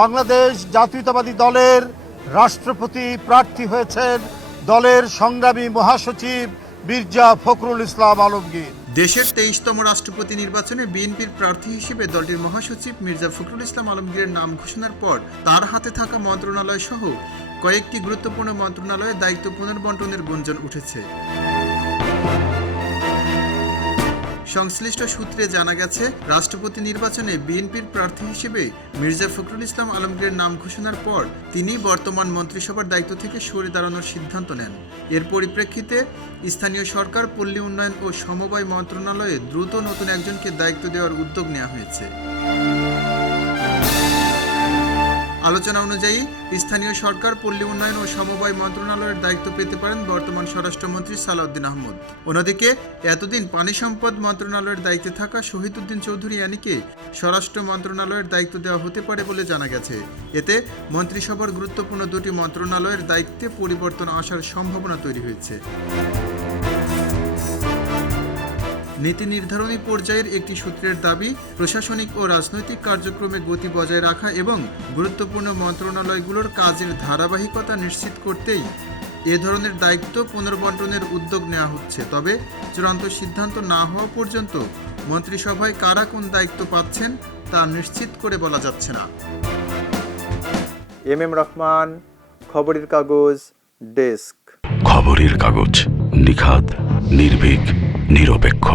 বাংলাদেশ জাতীয়তাবাদী দলের রাষ্ট্রপতি প্রার্থী হয়েছেন দলের সংগ্রামী মহাসচিব মির্জা ফখরুল ইসলাম আলমগীর। দেশের 23তম রাষ্ট্রপতি নির্বাচনে বিএনপির প্রার্থী হিসেবে দলটির মহাসচিব মির্জা ফখরুল ইসলাম আলমগীরের নাম ঘোষণার পর তার হাতে থাকা মন্ত্রণালয় সহ কয়েকটি গুরুত্বপূর্ণ মন্ত্রণালয়ে দায়িত্ব পুনর্বণ্টনের গুঞ্জন উঠেছে। সংশ্লিষ্ট সূত্রে জানা গেছে, রাষ্ট্রপতি নির্বাচনে বিএনপির প্রার্থী হিসেবে মির্জা ফখরুল ইসলাম আলমগীরের নাম ঘোষণার পর তিনি বর্তমান মন্ত্রিসভার দায়িত্ব থেকে সরে দাঁড়ানোর সিদ্ধান্ত নেন। এর পরিপ্রেক্ষিতে স্থানীয় সরকার, পল্লী উন্নয়ন ও সমবায় মন্ত্রণালয়ে দ্রুত নতুন একজনকে দায়িত্ব দেওয়ার উদ্যোগ নেওয়া হয়েছে। আলোচনা অনুযায়ী স্থানীয় সরকার, পল্লী উন্নয়ন ও সমবায় মন্ত্রণালয়ের দায়িত্ব পেতে পারেন বর্তমান স্বরাষ্ট্রমন্ত্রী সালাউদ্দিন আহমদ। অন্যদিকে এতদিন পানি সম্পদ মন্ত্রণালয়ের দায়িত্বে থাকা শহীদউদ্দিন চৌধুরী ইয়ানিকে স্বরাষ্ট্র মন্ত্রণালয়ের দায়িত্ব দেওয়া হতে পারে বলে জানা গেছে। এতে মন্ত্রিসভার গুরুত্বপূর্ণ দুটি মন্ত্রণালয়ের দায়িত্বে পরিবর্তন আসার সম্ভাবনা তৈরি হয়েছে। নীতি নির্ধারণী পর্যায়ের একটি সূত্রের দাবি, প্রশাসনিক ও রাজনৈতিক কার্যক্রমে গতি বজায় রাখা এবং গুরুত্বপূর্ণ মন্ত্রণালয়গুলোর কাজের ধারাবাহিকতা নিশ্চিত করতেই এ ধরনের দায়িত্ব পুনর্বণ্টনের উদ্যোগ নেওয়া হচ্ছে। তবে চূড়ান্ত সিদ্ধান্ত না হওয়া পর্যন্ত মন্ত্রিসভায় কারা কোন দায়িত্ব পাচ্ছেন তা নিশ্চিত করে বলা যাচ্ছে না। এম রহমান, খবরের কাগজ, ডেস্ক। খবরের কাগজ, নিখাত, নির্ভীক, নিরপেক্ষ।